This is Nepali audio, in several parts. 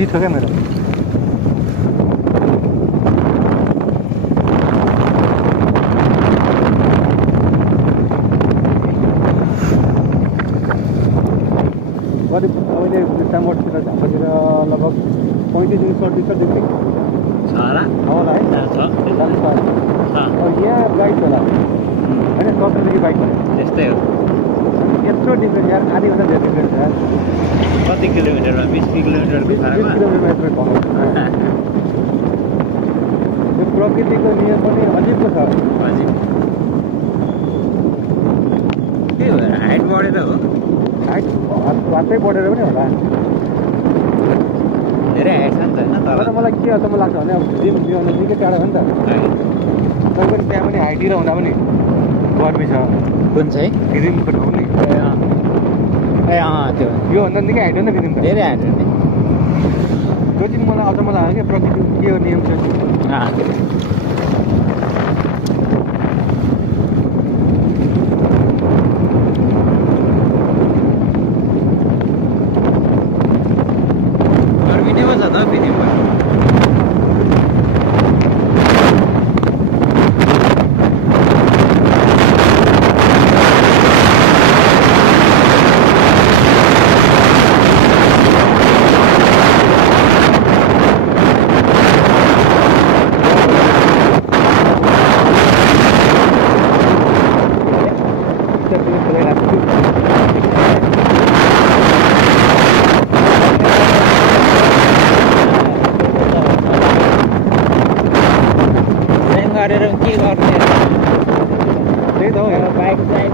जित हो क्या मेरो कति अहिले टामोटतिर झापातिर लगभग 35 दिन 40 छ दिन्छ होला होला है यहाँ बाइक होला होइन 70 देखि बाइक होला त्यस्तै हो यत्रो डिफ्रेन्स यार आधी भन्दा धेरै डिफ्रेन्स यार कति किलोमिटरमा 20 किलोमिटरको 20 किलोमिटरमा यत्रो पाउँछ यो प्रकृतिको नियम पनि अजिबको छ अजिब के हो हाइट बढेर हो हाइट हातै बढेर पनि होला धेरै हाइट छ नि त होइन तर मलाई के अचम्म लाग्छ भने अब जिम जिउनु निकै टाढा हो नि त तर पनि त्यहाँ पनि हाइटतिर हुँदा पनि गर्मी छ कुन चाहिँ फिजिमको ठाउँ नि त्यो योभन्दा निकै हाइट हो नि फिजिम त धेरै हाइट हो नि त्यो चाहिँ मलाई अचम्म लाग्यो क्या प्रकृतिको के हो नियम छ गरेर के गर्ने त्यही त हो बाइक ड्राइभ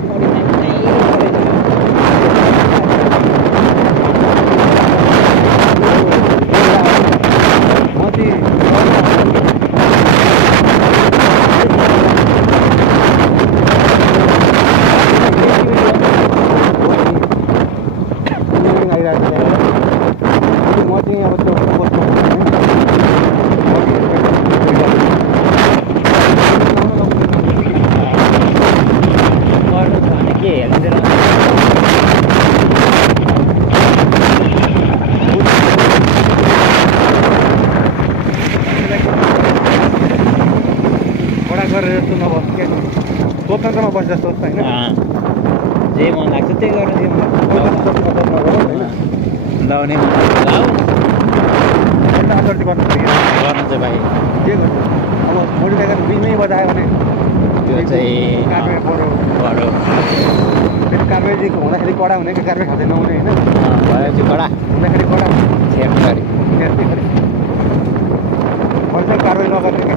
स्वतन्त्रमा बस्छ जस्तो होइन जे मन लाग्छ त्यही गरेर लाउने आचरण गर्नु चाहिँ भाइ के गर्छ अब मोटरसाइकल बिचमै बजायो भने त्यो चाहिँ कारवाही पऱ्यो फेरि कारवाही हुँदाखेरि कडा हुने कि कारवाही खाँदै नहुने होइन भयो चाहिँ कडा हुँदाखेरि कडा छेक्दाखेरि पैसा कारवाही नगर्ने क्या